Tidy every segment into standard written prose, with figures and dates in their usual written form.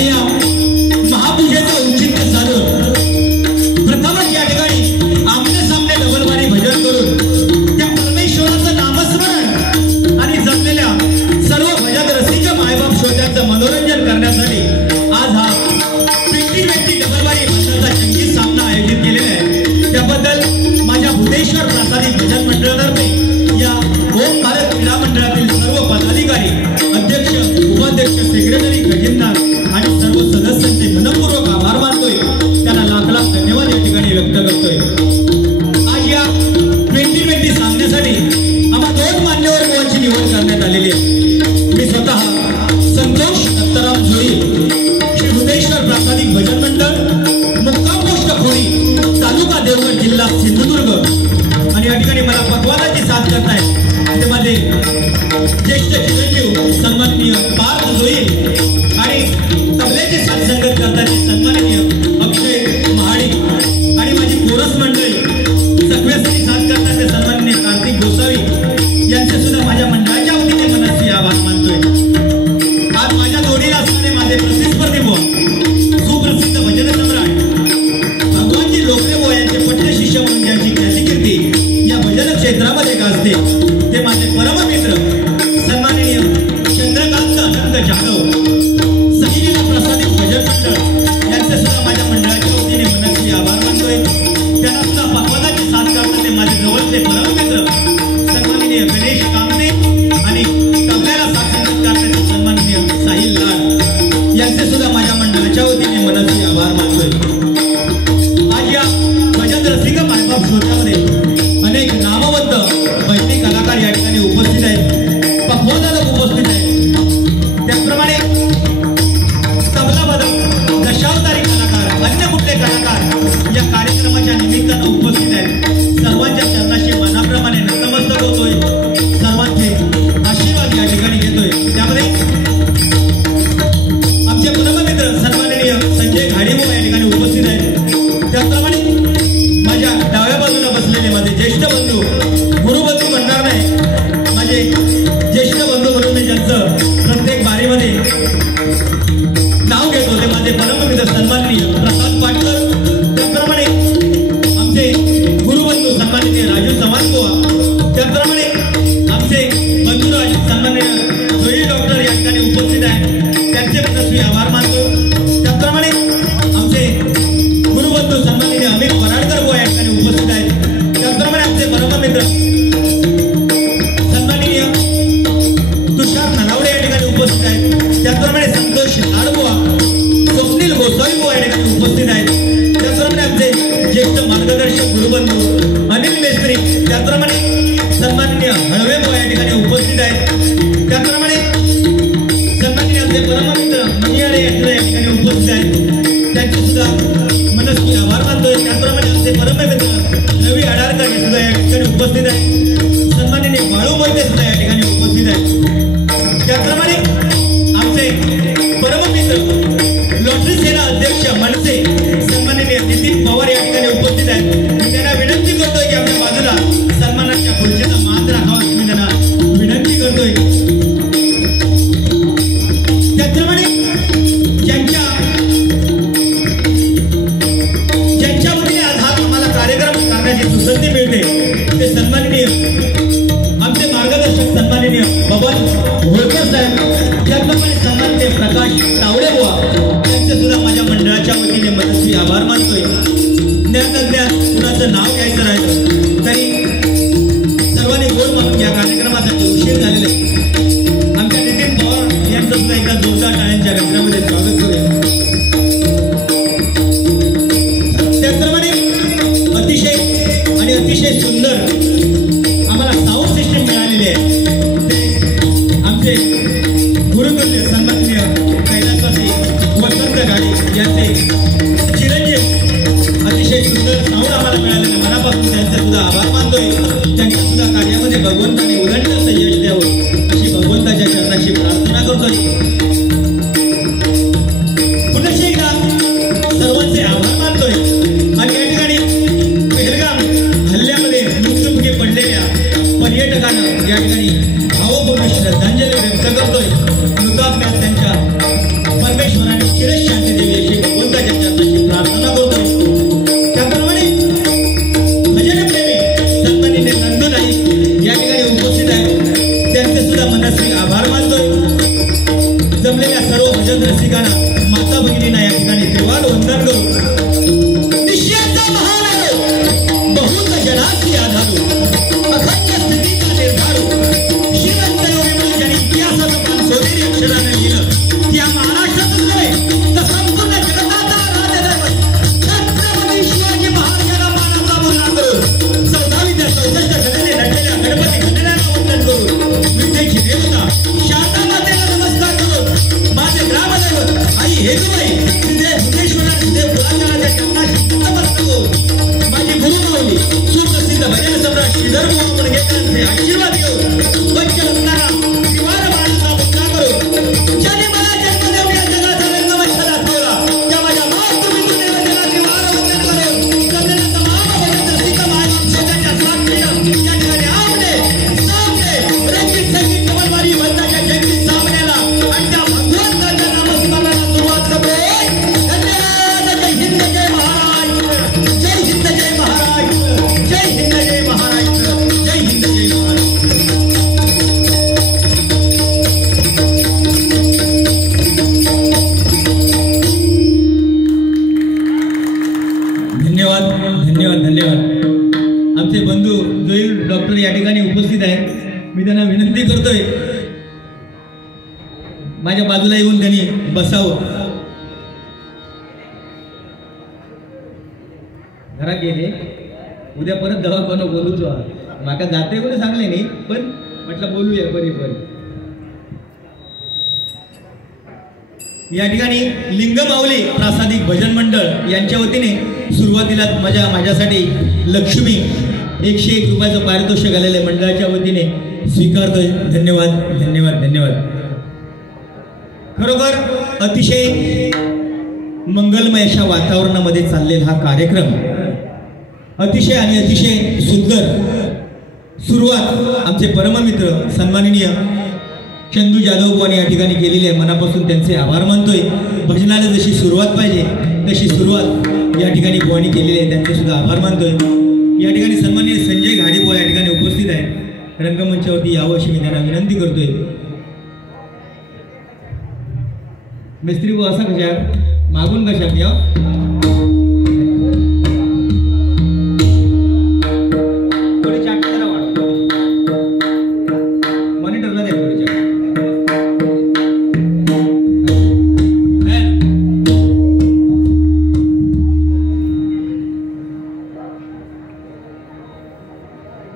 आणि या महापूजेचं औचित्य साधून प्रथमच या ठिकाणी आमने सामने डबलबारी भजन करून त्या परमेश्वराचं नामस्मरण आणि जमलेल्या सर्व भजन रसिक मायबाप श्रोत्यांचं मनोरंजन करण्यासाठी आज हा 2020 डबलबारी भजनाचा जंगी सामना आयोजित केलेला आहे। त्याबद्दल माझ्या भुदेश्वर प्रासादिक भजन मंडळातर्फे या ओम भारत क्रीडा मंडळातील सर्व पदाधिकारी, अध्यक्ष, उपाध्यक्ष, सेक्रेटरी, खजिनदार आणि सर्व सदस्यांचे मनपूर्वक आभार मानतोय। त्यांना लाख लाख धन्यवाद या ठिकाणी व्यक्त करतोय। आज या 2020 सामन्यासाठी आम्हा 2 मान्यवर मुलांची निवड करण्यात आलेली आहे। मी स्वतः संतोष दत्ताराम जोडी, श्री भुदेश्वर प्रासादिक भजन मंडळ, मुक्काम पोस्ट खोरी, तालुका देवगड, जिल्हा सिंधुदुर्ग, आणि या ठिकाणी मला पकवानाची साथ करतायत ते माझे ज्येष्ठ चिरंजीव सन्माननीय पार्थ जोईल आणि तबल्याची साथ संगत करताना सन्माननीय अक्षय महाडिक आणि माझी कोरस मंडळी सगळ्यांसाठी साथ करताना सन्माननीय कार्तिक गोसावी यांचे सुद्धा माझ्या मंडळाच्या वतीने मनस्वी आभार मानतोय। आज माझ्या जोडीला असणारे माझे प्रतिस्पर्धी सुप्रसिद्ध भजन सम्राट भगवानजी लोकरे यांचे पट्टे शिष्य म्हणून ज्यांची ख्यातिकीर्ती या भजन क्षेत्रामध्ये गाजते ते माझे परममित्र सन्माननीय चंद्रकांत अनंत जाधव, सहिनीला प्रसादित भजन मंडळ यांचे सुद्धा माझ्या मंडळाच्या वतीने मनस्वी आभार मानतोय। त्यांना सुद्धा पकवानाची साथ करणारे माझे जवळचे परममित्र सन्माननीय गणेश कामते आणि तबल्याला साथ संगत करणारे सन्माननीय साहिल लाड यांचे सुद्धा माझ्या मंडळाच्या वतीने मनस्वी आभार मानतोय। आज या भजन रसिक मायबाप श्रोत्यामध्ये अनेक नामवंत भजनी कलाकार या ठिकाणी उपस्थित आहेत, पकवानक उपस्थित आहेत। त्याचप्रमाणे तबलावादक, दशावतारी कलाकार, अन्य कुठले कलाकार या कार्यक्रमाच्या निमित्तानं उपस्थित आहेत। सर्वांच्या चरणाशी मनाप्रमाणे नतमस्तक होतोय, सर्वांचे आशीर्वाद या ठिकाणी घेतोय। त्यामध्ये आमचे परममित्र सन्माननीय संजय घाडीभाऊ या ठिकाणी उपस्थित आहेत। त्याचप्रमाणे माझ्या डाव्या बाजूला बसलेले माझे ज्येष्ठ बंधू, गुरुबंधू म्हणणार नाही, माझे ज्येष्ठ बंधू म्हणून मी ज्यांचं प्रत्येक बारीमध्ये नाव घेतो ते माझे परममित्र सन्माननीय प्रसाद पाटकर। त्याचप्रमाणे आमचे गुरुबंधू सन्माननीय राजू चव्हाण, त्याचप्रमाणे आमचे बंधुराज सन्माननीय जोई डॉक्टर या ठिकाणी उपस्थित आहेत, त्यांचे मनस्वी आभार मानतो। त्याचप्रमाणे आमचे गुरुबंधू सन्माननीय अमित वराडकर या ठिकाणी उपस्थित आहेत। त्याचप्रमाणे आमचे परममित्र सन्माननीय तुषार नरावडे या ठिकाणी उपस्थित आहेत। त्याचप्रमाणे संतोष लाडबुवा, स्वप्नील गोसावी या ठिकाणी उपस्थित आहेत। त्याचप्रमाणे आमचे ज्येष्ठ मार्गदर्शक गुरुबंधू अनिल मेस्त्री, त्याचप्रमाणे सन्माननीय हळवे या ठिकाणी उपस्थित आहेत। त्याचप्रमाणे सन्माननीय आमचे परममित्र मनियाळे या ठिकाणी उपस्थित आहेत, त्यांचे सुद्धा मनस्वी आभार मानतोय। त्याचप्रमाणे आमचे परममित्र रवी आडारकर हे सुद्धा या ठिकाणी उपस्थित आहेत। सन्माननीय बाळू मोहिते सुद्धा या ठिकाणी उपस्थित आहेत। त्याचप्रमाणे आमचे परममित्र लॉटरी सेना अध्यक्ष मनसे सन्माननीय नितीन पवार या ठिकाणी उपस्थित आहेत। मी त्यांना विनंती करतोय की आपल्या बाजूला सन्मानाच्या खुर्चीचा मान राखावा, मी त्यांना विनंती करतोय। त्याचप्रमाणे ज्यांच्या वतीने आज हा आम्हाला कार्यक्रम करण्याची सुसंधी मिळते ते सन्माननीय आमचे मार्गदर्शक सन्माननीय बबन होळकर साहेब, त्याचप्रमाणे सन्माननीय प्रकाश तावडे बुवा त्यांचे सुद्धा माझ्या मंडळाच्या वतीने मनस्वी आभार मानतोय। ज्ञातज्ञात कुणाचं नाव घ्यायचं राहिलं तरी सर्वांनी गोड मानून या कार्यक्रमासाठी उशीर झालेला आहे। आमच्या नितीन पवार यांचं सुद्धा एकदा जोरदार टाळ्यांच्या गजरामध्ये स्वागत करूया। त्याचप्रमाणे अतिशय सुंदर आम्हाला साऊंड सिस्टीम मिळालेली आहे, ते आमचे गुरुकुल्य सन्माननीय कैलासवासी वसंत गाडी यांचे चिरंजीव अतिशय सुंदर साऊंड आम्हाला मिळालेले, मनापासून त्यांचे सुद्धा आभार मानतोय। त्यांच्या सुद्धा कार्यामध्ये भगवंताने उदंड यश द्यावं अशी भगवंताच्या चरणाशी प्रार्थना करतोय। पुन्हा एकदा सर्वांचे आभार मानतोय आणि या ठिकाणी पहलगाम हल्ल्यामध्ये मृत्युमुखी पडलेल्या पर्यटकांना या ठिकाणी भावपूर्ण श्रद्धांजली व्यक्त करतोय। मृतात्म्यात त्यांच्या परमेश्वराने सगळेच शांती देवी अशी भगवंताच्या चरणाची प्रार्थना करतोय. त्याप्रमाणे भजनप्रेमी सन्माननीय नंदूताई या ठिकाणी उपस्थित आहे, त्यांचे सुद्धा मनस्वी आभार मानतोय. जमलेल्या सर्व भजन रसिकांना, माता भगिनींना या ठिकाणी देवाला वंदन करू. निश्चयाचा महान बहुत जनासी आधारू, अखंड स्थितीचा निर्धारू, श्रीमंत योगी ज्यांनी इतिहासाचं पान सोनेरी अक्षराने लिहिलं, या महाराष्ट्रातच नव्हे तर संपूर्ण जगताचा राजदैवत छत्रपती शिवाजी महाराजांना मानाचा मुलगा करून 14वी ते 64 सगळे नटलेल्या गणपती गणरायाला वंदन करून, विद्येची देवता शारदा मातेला नमस्कार करून, माझे ग्रामदैवत आई हेतुबाई श्रीदेव भुवनेश्वरा श्रीदेव पुराचार्याच्या चरणाशी नतमस्तक होऊन, माझी गुरुमाऊली सुप्रसिद्ध भजन सम्राट श्रीधर मोहन मडगेकरांचे आशीर्वाद घेऊन, पंचरत्नाला त्रिवार बाणाचा मुक्ता करून, ज्याने मला जन्म देऊन या जगाचा रंगमंच दाखवला, त्या माझ्या मातृपितृदेव त्याला त्रिवार वंदन करून, जमलेल्या तमाम भजन रसिक महाराष्ट्राच्या साक्षीनं या ठिकाणी आमने सामने रंगीत संगीत कमलवारी वंदाच्या जगती सामन्याला आणि त्या भगवंताच्या नामस्मरणाला सुरुवात करतोय. धन्यवाद. जय हिंद जय महाराष्ट्र, जय हिंद जय महाराष्ट्र, जय हिंद जय महाराष्ट्र, जय हिंद जय महाराष्ट्र. धन्यवाद धन्यवाद धन्यवाद. आमचे बंधू जोईल डॉक्टर या ठिकाणी उपस्थित आहेत. मी त्यांना विनंती करतोय माझ्या बाजूला येऊन त्यांनी बसावं. घरात गेले, उद्या परत दवाखाना बोलूच माका जाते कोणी सांगले नाही, पण म्हटलं बोलूया बरी पण. या ठिकाणी लिंगमाऊली प्रासादिक भजन मंडळ यांच्या वतीने सुरुवातीला माझ्यासाठी लक्ष्मी 101 रुपयाचं पारितोषिक आलेल्या मंडळाच्या वतीने स्वीकारतोय. धन्यवाद धन्यवाद धन्यवाद. खरोखर अतिशय मंगलमय अशा वातावरणामध्ये चाललेला हा कार्यक्रम, अतिशय आणि अतिशय सुंदर सुरुवात आमचे परममित्र सन्माननीय चंदू जाधव बुवांनी या ठिकाणी केलेली आहे. मनापासून त्यांचे आभार मानतोय. भजनाला जशी सुरुवात पाहिजे तशी सुरुवात या ठिकाणी बुवांनी केलेली आहे, त्यांचे सुद्धा आभार मानतोय. या ठिकाणी सन्माननीय संजय घाडी बुवा या ठिकाणी उपस्थित आहे. रंगमंचावरती यावं अशी मी त्यांना विनंती करतोय. मिस्त्री बुवा असा कशा मागून कशा या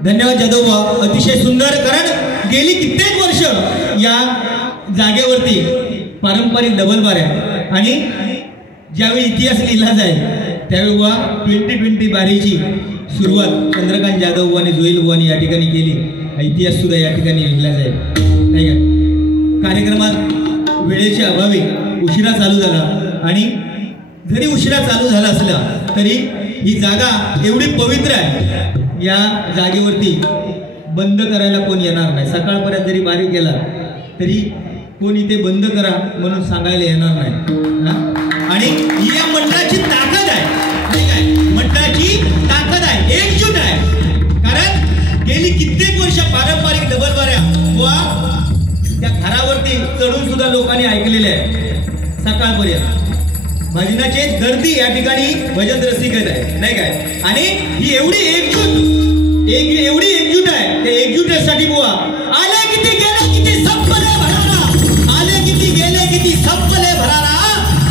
धन्यवाद जाधव बुवा. अतिशय सुंदर, कारण गेली कित्येक वर्ष या जागेवरती पारंपरिक डबलबाऱ्या आणि ज्यावेळी इतिहास लिहिला जाईल त्यावेळी बुवा 2020 बारीची सुरुवात चंद्रकांत जाधव बुवाने जोईल बुवाने या ठिकाणी केली. इतिहास सुद्धा या ठिकाणी लिहिला जाईल नाही का. कार्यक्रमात वेळेच्या अभावी उशिरा चालू झाला आणि जरी उशिरा चालू झाला असला तरी ही जागा एवढी पवित्र आहे, या जागेवरती बंद करायला कोण येणार नाही. सकाळपर्यंत जरी बारीक केला तरी कोण इथे बंद करा म्हणून सांगायला येणार नाही. आणि ही या मंडळाची ताकद आहे, नाही काय, मंडळाची ताकद आहे, एकजूट आहे. कारण गेली कित्येक वर्ष पारंपरिक डबलबाऱ्या वा त्या घरावरती चढून सुद्धा लोकांनी ऐकलेले आहे. सकाळपर्यंत भजनाचे गर्दी या ठिकाणी भजन रसिक आहे, नाही काय. आणि ही एवढी एकजूट आहे. त्या एकजुटीसाठी बुवा आले किती गेले किती संपले भरारा, आले किती गेले किती संपले भरारा,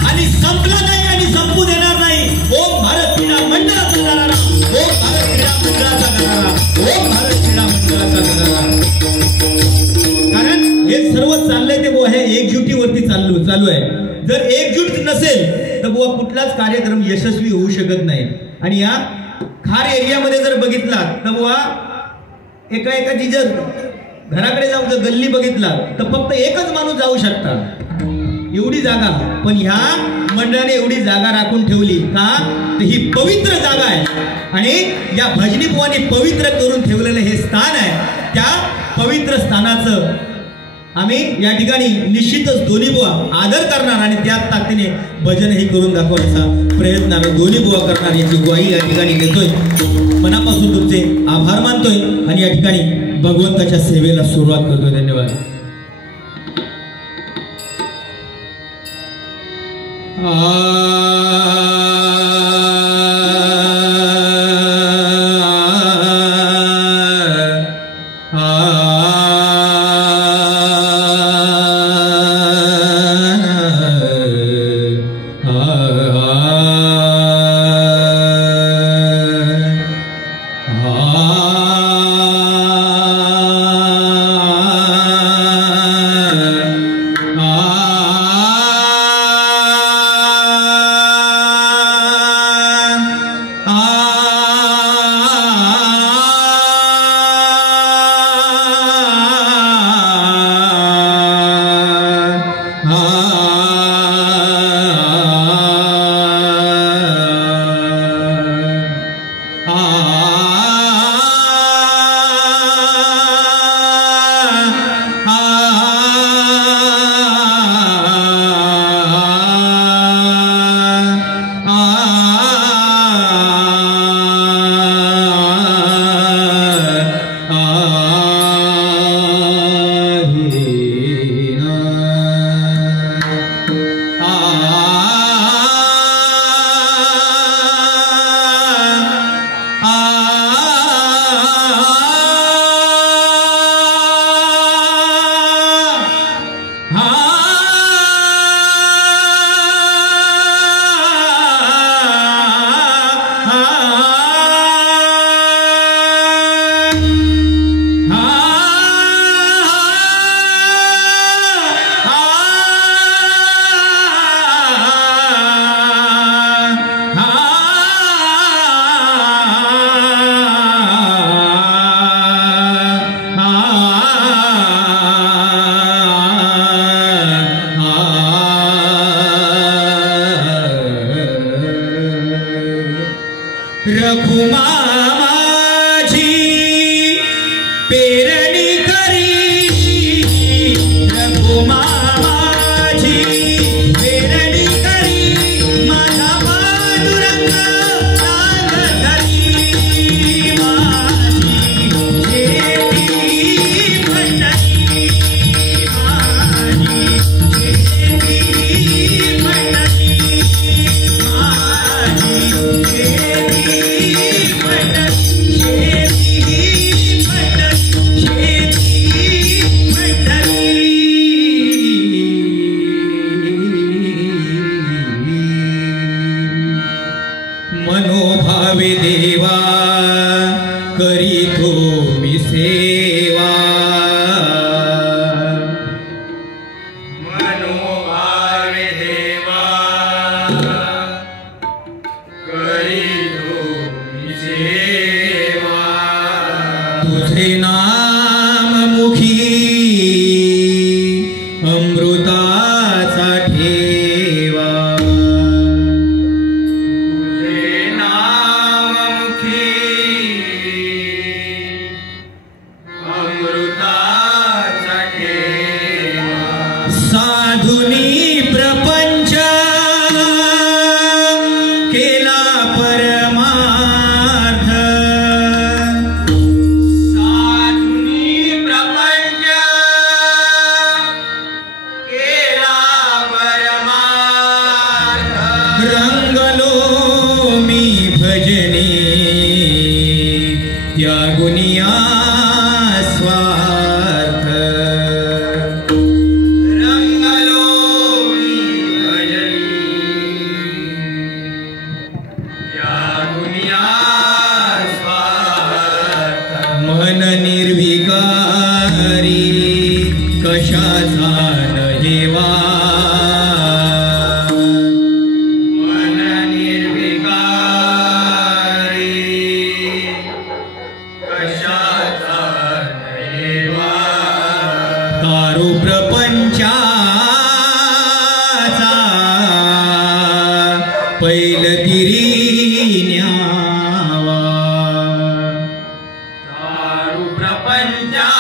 आणि संपला नाही आणि संपू देणार नाही. ओम भारत क्रीडा मंडळाचा गरारा, ओम भारत क्रीडा मंडळाचा गरारा, ओम भारत क्रीडा मंडळाचा गरारा. कारण हे सर्व चाललंय ते बुवा हे एकजुटीवरती चालू आहे. जर एकजूट नसेल तर बुवा कुठलाच कार्यक्रम यशस्वी होऊ शकत नाही. आणि या खार एरियामध्ये जर बघितला तर बुवा एकाची जर घराकडे जाऊ जर गल्ली बघितला तर फक्त एकच माणूस जाऊ शकता, एवढी जागा. पण ह्या मंडळाने एवढी जागा राखून ठेवली का, तर ही पवित्र जागा आहे. आणि या भजनी बुवांनी पवित्र करून ठेवलेलं हे स्थान आहे. त्या पवित्र स्थानाचं आम्ही या ठिकाणी निश्चितच दोन्ही बुवा आदर करणार आणि त्याच ताकदीने भजनही करून दाखवण्याचा प्रयत्नानं दोन्ही बुवा करणार याची ग्वाही या ठिकाणी देतोय. मनापासून तुमचे आभार मानतोय आणि या ठिकाणी भगवंताच्या सेवेला सुरुवात करतोय. धन्यवाद. प्रपंचाचा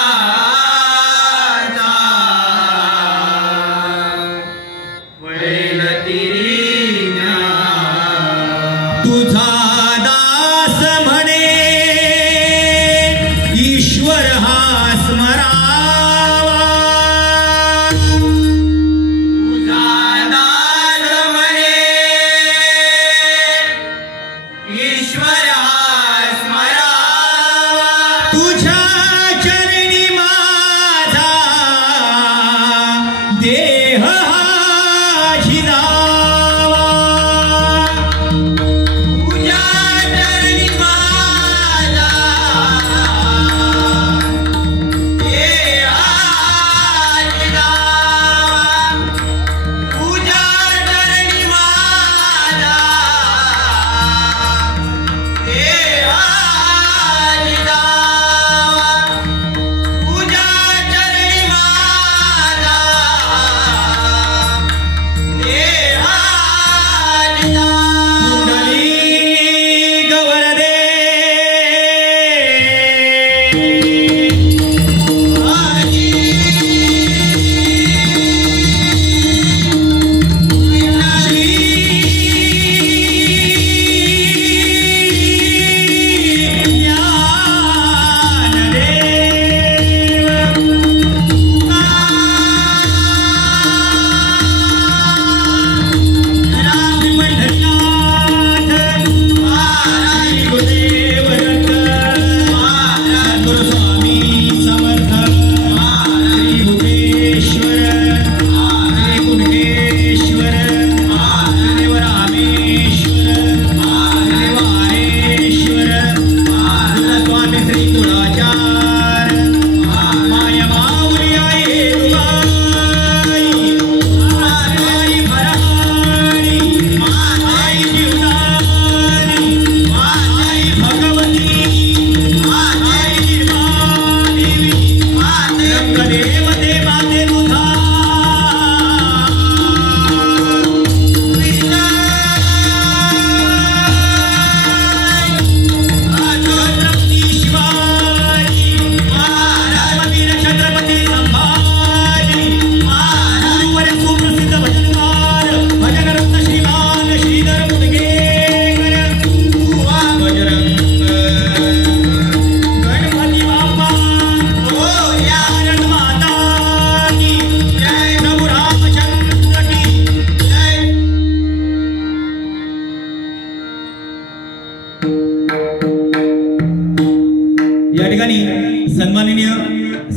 सन्माननीय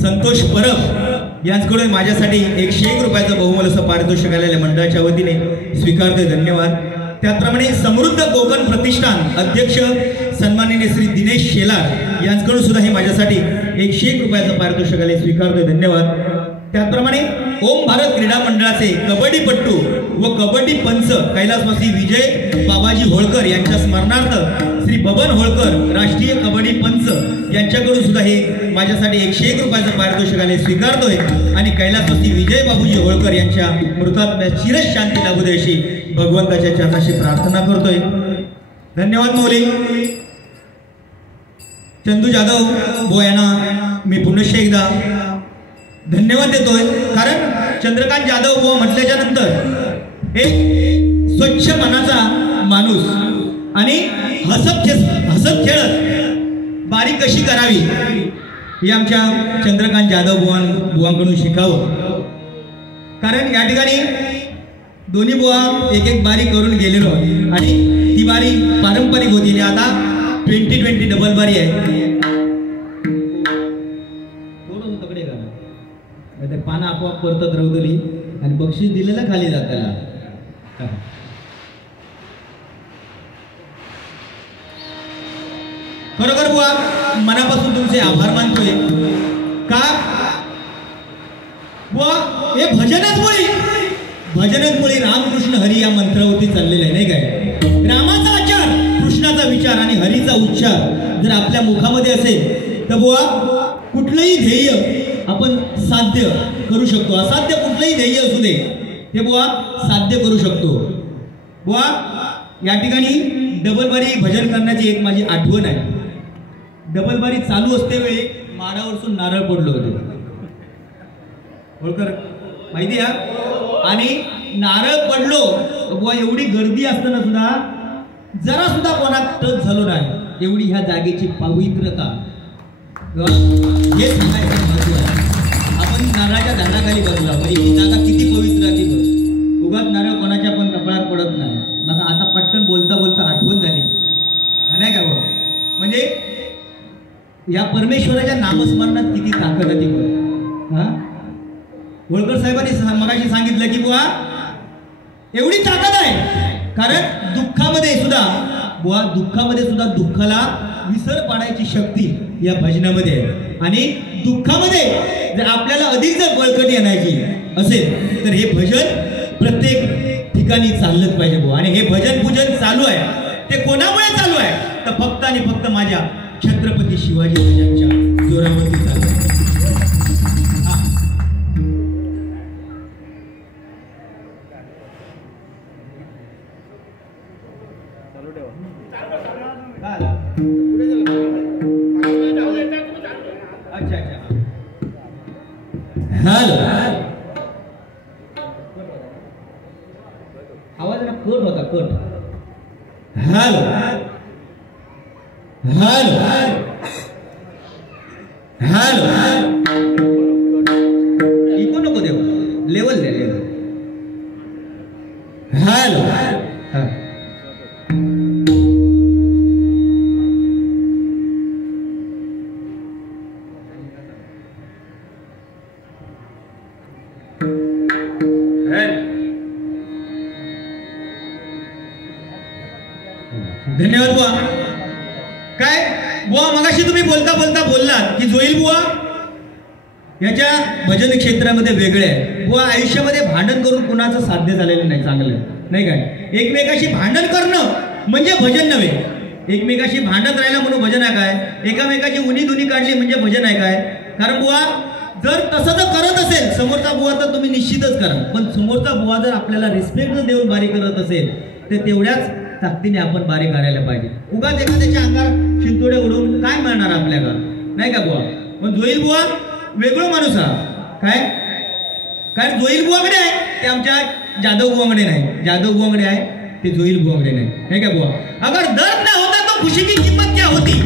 संतोष परब यांच्याकडून माझ्यासाठी 101 रुपयाचं बहुमोल असं पारितोषिक आलेल्या मंडळाच्या वतीने स्वीकारतोय, धन्यवाद. त्याचप्रमाणे समृद्ध कोकण प्रतिष्ठान अध्यक्ष सन्माननीय श्री दिनेश शेलार यांच्याकडून सुद्धा हे माझ्यासाठी 101 रुपयाचं पारितोषिक आले, स्वीकारतोय, धन्यवाद. त्याचप्रमाणे ओम भारत क्रीडा मंडळाचे कबड्डीपट्टू व कबड्डी पंच कैलासवासी विजय बाबाजी होळकर यांच्या स्मरणार्थ श्री बबन होळकर राष्ट्रीय कबड्डी पंच यांच्याकडून सुद्धा हे माझ्यासाठी 101 रुपयाचं पारितोषिक आले, स्वीकारतोय. आणि कैलासवासी विजय बाबूजी होळकर यांच्या मृतात्म्यास चिरश शांती लाभू दे अशी भगवंताच्या चरणाशी प्रार्थना करतोय, धन्यवाद. मौली चंदू जाधव बो यांना मी पुनश्च एकदा धन्यवाद देतोय, कारण चंद्रकांत जाधव बुवा म्हटल्याच्या नंतर एक स्वच्छ मनाचा माणूस आणि हसत खेळत बारी कशी करावी हे आमच्या चंद्रकांत जाधव बुवांकडून शिकावं. कारण या ठिकाणी दोन्ही बुवा एक एक बारी करून गेलेलो आणि ती बारी पारंपरिक होती, आता 20-20 डबल बारी आहे. पाना आपोआप परतत रवदली आणि बक्षीस दिलेलं खाली जात त्याला. खरोखर बुवा मनापासून तुमचे आभार मानतोय. का बुवा हे भजनच मुळे रामकृष्ण हरी या मंत्रावरती चाललेलं आहे, नाही काय? रामाचा आचार, कृष्णाचा विचार आणि हरीचा उच्चार जर आपल्या मुखामध्ये असेल तर बुवा कुठलंही ध्येय आपण साध्य करू शकतो. असाध्य कुठलंही ध्येय असू दे ते बुवा साध्य करू शकतो. बुवा या ठिकाणी डबलबारी भजन करण्याची एक माझी आठवण आहे. डबलबारी चालू असते वेळी माडावरसून नारळ पडलो होतो, होळकर माहिती आहे. आणि नारळ पडलो बुवा एवढी गर्दी असताना सुद्धा जरा सुद्धा कोणात टच झालो नाही, एवढी ह्या जागेची पवित्रता हे सांगायचं महत्व आहे. आपण नारळाच्या झाडाखाली बसला म्हणजे ही जागा किती पवित्र आहे. उगाच नारळ कोणाच्या पण कपाळात पडत नाही. मला आता पटकन बोलता बोलता आठवण झाली नाही का बाबा, म्हणजे या परमेश्वराच्या नामस्मरणात किती ताकद आहे. हा होळकर साहेबांनी मगाशी सांगितलं की बुवा एवढी ताकद आहे, कारण दुःखामध्ये सुद्धा दुःखाला विसर पाडायची शक्ती या भजनामध्ये आहे. आणि दुःखामध्ये जर आपल्याला अधिक जर बळकटी आणायची असेल तर हे भजन प्रत्येक ठिकाणी चाललंच पाहिजे बुवा. आणि हे भजन पूजन चालू आहे ते कोणामुळे चालू आहे तर फक्त आणि फक्त माझ्या छत्रपती शिवाजी महाराजांच्या जोरावरती चालू आहे. हॅलो आवाज ना कट होता cut. Hello hello hello echo नको देऊ, लेवल द्या लेवल. हॅलो धन्यवाद बुवा. काय बुवा मगाशी तुम्ही बोलता बोललात की जोईल बुवा याच्या भजन क्षेत्रामध्ये वेगळे आहे. बुवा आयुष्यामध्ये भांडण करून कुणाचं साध्य झालेलं नाही, चांगलं नाही काय. एकमेकाशी भांडण करणं म्हणजे भजन नव्हे. एकमेकाशी भांडत राहिला म्हणून भजन आहे काय, एकामेकाची उनी दुनी काढली म्हणजे भजन आहे काय. कारण बुवा जर तसं जर करत असेल समोरचा बुवा तर तुम्ही निश्चितच करा, पण समोरचा बुवा जर आपल्याला रिस्पेक्ट देऊन बारी करत असेल तर तेवढ्याच ताकदीने आपण बारी करायला पाहिजे. उगाच एखाद्याच्या अंगावर शिंतोडे उडवून काय मिळणार आपल्याला, नाही का बुवा. पण जोईल बुवा वेगळं माणूस हा काय. कारण जोईल बुवाकडे आहे ते आमच्या जाधव बुवाकडे नाही, जाधव बुवाकडे आहे ते जोईल बुवाकडे नाही का बुवा. अगर दर्द ना होता तो खुशी की किंमत क्या होती,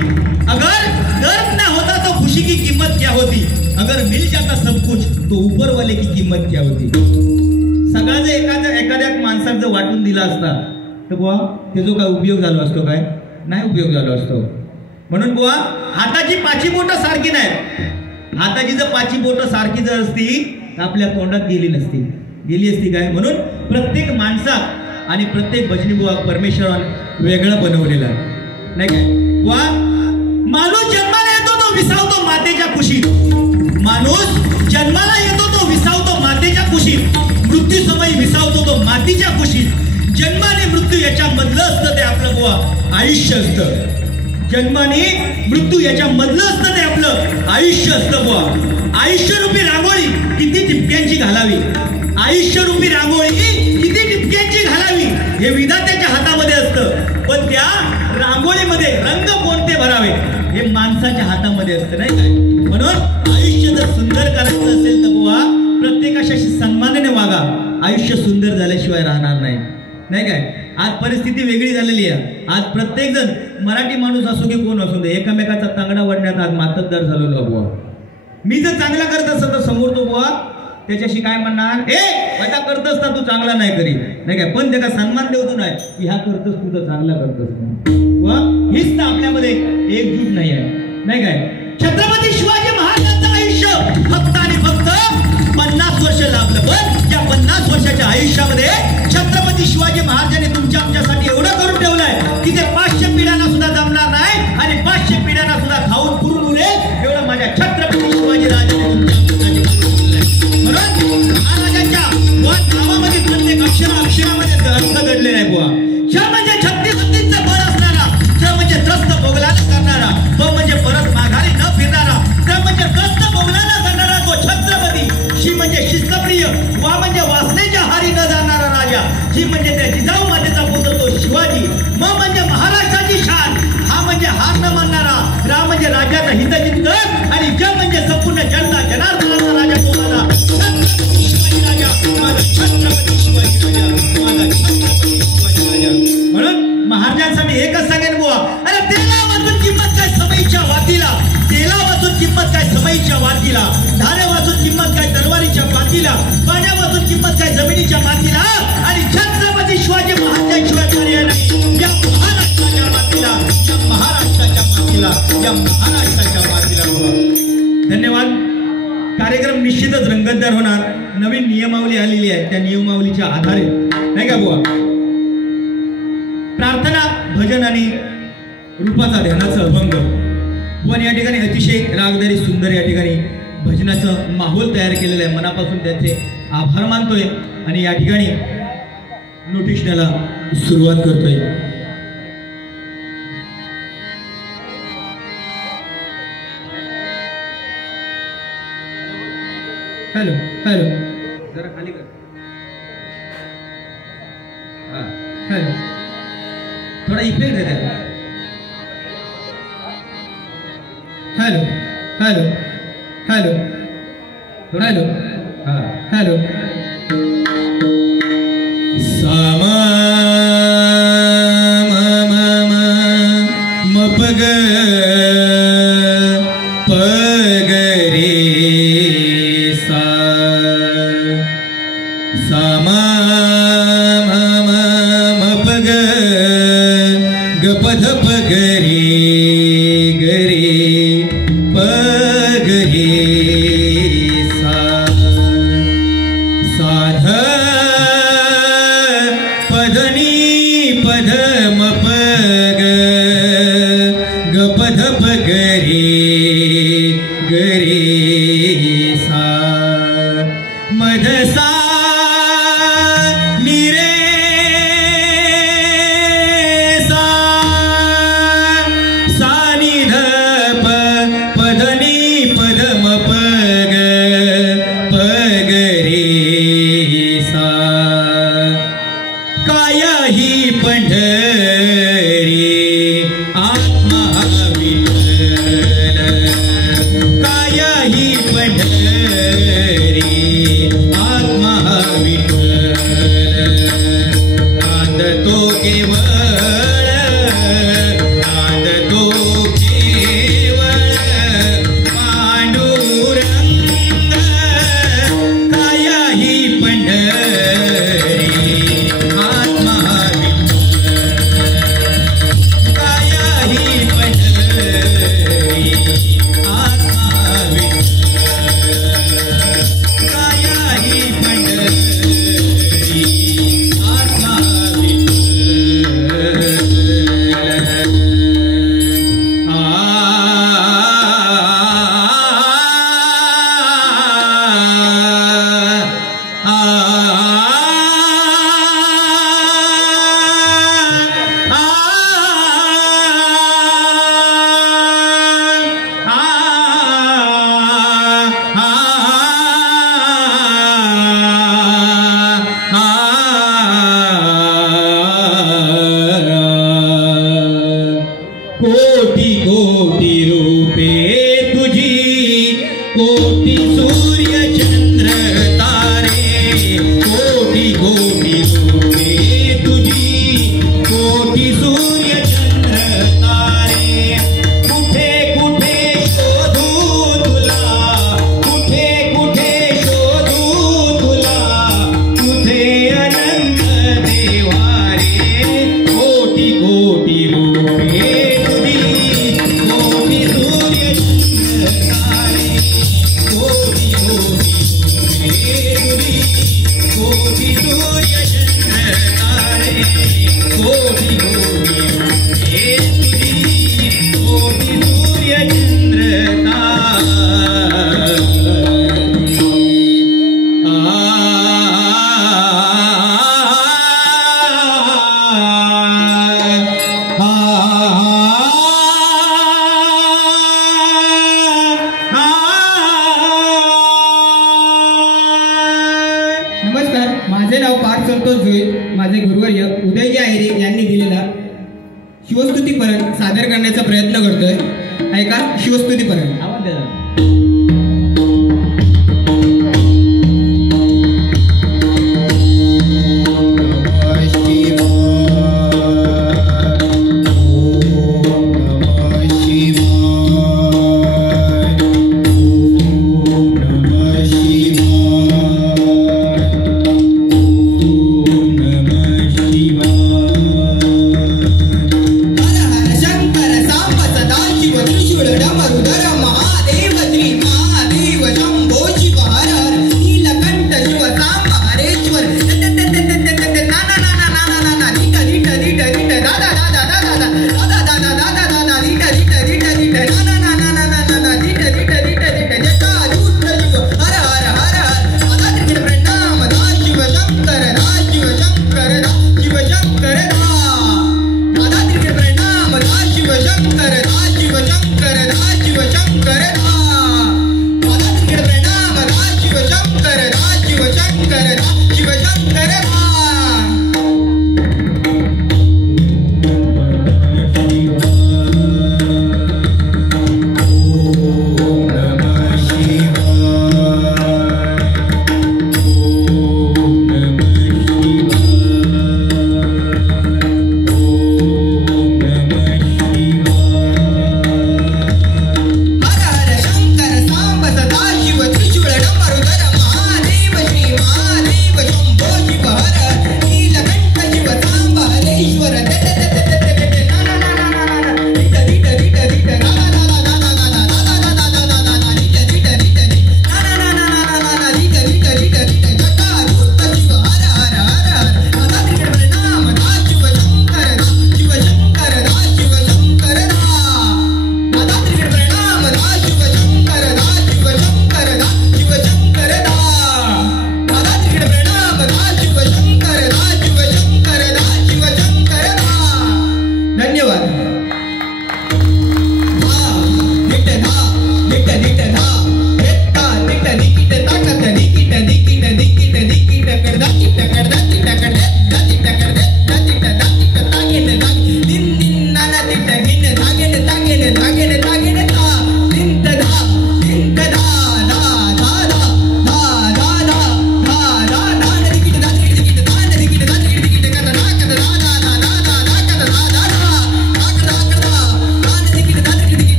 अगर दर्द ना होता तो खुशी की किंमत क्या होती, अगर मिल जाता सब कुछ तो ऊपर वाले की किंमत क्या होती. सगळं जर एखाद्या माणसाला जर वाटून दिला असता तर बुवा त्याचा काय उपयोग झाला असतो काय, नाही उपयोग झाला असतो. म्हणून बुवा हाताची पाची बोटं सारखी नाही, हाताची जर पाची बोटं सारखी जर असती तर आपल्या तोंडात गेली असती काय. म्हणून प्रत्येक माणसात आणि प्रत्येक भजनी बुवा परमेश्वराने वेगळं बनवलेलं आहे नाही काय. बुवा माणूस जन्माला येतो तो विसावतो मातेच्या कुशीत, माणूस जन्माला येतो तो विसावतो मातेच्या कुशीत, मृत्यू समय विसावतो तो मातीच्या कुशीत. जन्म आणि मृत्यू याच्या मधलं असतं ते आपलं बुवा आयुष्य असतं. जन्म आणि मृत्यू याच्या मधलं असतं ते आपलं आयुष्य असतं बुवा. आयुष्यरूपी रांगोळी किती टिपक्यांची घालावी, आयुष्यरूपी रांगोळी किती टिपक्यांची घालावी हे विधात्याच्या हातामध्ये असतं. पण त्या रांगोळीमध्ये रंग कोणते भरावे हे माणसाच्या हातामध्ये असतं नाही काय. म्हणून आयुष्य जर सुंदर करायचं असेल तर बुवा प्रत्येकाशी सन्मानाने वागा. आयुष्य सुंदर झाल्याशिवाय राहणार नाही नाही काय. आज परिस्थिती वेगळी झालेली आहे. आज प्रत्येक जण मराठी माणूस असो की कोण असो दे एकमेकाचा तांगडा वाढण्यात आज मातब्दार झालेलो बुवा. मी जर चांगला करत असत तर समोर तो बुवा त्याच्याशी काय म्हणणार, ए आता करतस ना तू चांगला नाही करी नाही काय. पण त्याला सन्मान देवतो नाही की ह्या करतस तू तर चांगला करतस वा. हीच तर आपल्यामध्ये एकजूट नाही आहे नाही काय. छत्रपती शिवाजी महाराजांचं आयुष्य फक्त आणि फक्त 50 वर्ष लागलं. पण या 50 वर्षाच्या आयुष्यामध्ये छत्रपती शिवाजी महाराजांनी तुमच्या आमच्यासाठी एवढं करून ठेवलंय की ते 500 पिढ्यांना सुद्धा जमणार नाही आणि 500 पिढ्यांना सुद्धा खाऊन पुरून उरेल एवढं माझ्या छत्रपती शिवाजी राजांनी म्हणून महाराजांच्या नावामध्ये प्रत्येक अक्षरामध्ये अर्थ दडलेला आहे बुवा. श म्हणजे 36 हत्तींचं बळ असणारा, च म्हणजे त्रस्त भोगलाला करणारा, ब म्हणजे परत माघारी न फिरणारा, त्र म्हणजे त्रस्त भोगलाला करणारा तो छत्रपती, शी म्हणजे शिस्तप्रिय, वा म्हणजे वासनेच्या हारी न जाणारा राजा, जी म्हणजे त्या जिजाऊ मातेचा पुत्र तो शिवाजी, म म्हणजे महाराष्ट्राची शान, हा म्हणजे हार न मानणारा, रा म्हणजे राजाचा हितचिंतक आणि ज म्हणजे संपूर्ण जनता जनार्दनाचा राजा तो माझा छत्रपती शिवाजी राजा, माझा छत्रपती शिवाजी राजा, माझा छत्रपती शिवाजी राजा. म्हणून महाराजांचा मी एकच सांगेन बुवा, अरे तेला वाचून किंमत काय समईच्या वातीला, तेला वाचून किंमत काय समईच्या वातीला, धारे वाचून किंमत काय तलवारीच्या पातीला, पाण्या वाचून किंमत काय जमिनीच्या मातीला आणि छत्रपती शिवाजी महाराजांशिवाय पर्याय नाही या महाराष्ट्राच्या मातीला, या महाराष्ट्राच्या मातीला, या महाराष्ट्राच्या मातीला. धन्यवाद. कार्यक्रम निश्चितच रंगतदार होणार. नवीन नियमावली आलेली आहे, त्या नियमावलीच्या आधारे नाही का बुवा प्रार्थना भजन आणि रूपाचा ध्यानाचा अभंग पण या ठिकाणी अतिशय रागदारी सुंदर या ठिकाणी भजनाचं माहोल तयार केलेलं आहे. मनापासून त्याचे आभार मानतोय आणि या ठिकाणी नोटिशला सुरुवात करतोय. हॅलो हॅलो जरा खाली कर. हॅलो थोडा इफेक्ट है त्याला. हॅलो हॅलो हॅलो थोडा हॅलो हां हॅलो. सामा मपग पगरे सा सामा मपग गपध पगरे गरे पगरे सा साध पधनी पध मपग गपध पगरे गरे सा मधसा निरे सा सानिध पधनी पदम पग पगरे सा काया ही पंढरी आत्मा विठ्ठल काया ही पंढरी आत्मा विठ्ठल नांदतो केवळ नांदतो केवळ पांडुरंग काया ही पंढरी आत्मा विठ्ठल काया ही पंढरी शायरी यांनी दिलेला शिवस्तुतीपर्यंत सादर करण्याचा प्रयत्न करतोय. ऐका शिवस्तुतीपर्यंत. आवाज द्या.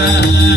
रा